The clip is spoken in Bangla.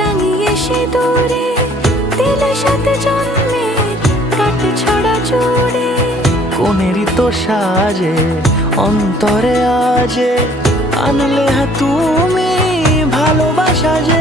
রাঙিয়ে সিঁদুরে দিলে সাথে জন্মের কাট ছড়া জুড়ে। কোনেরই তো সাজে অন্তরে আজে আনলে তুমি ভালোবাসা যে।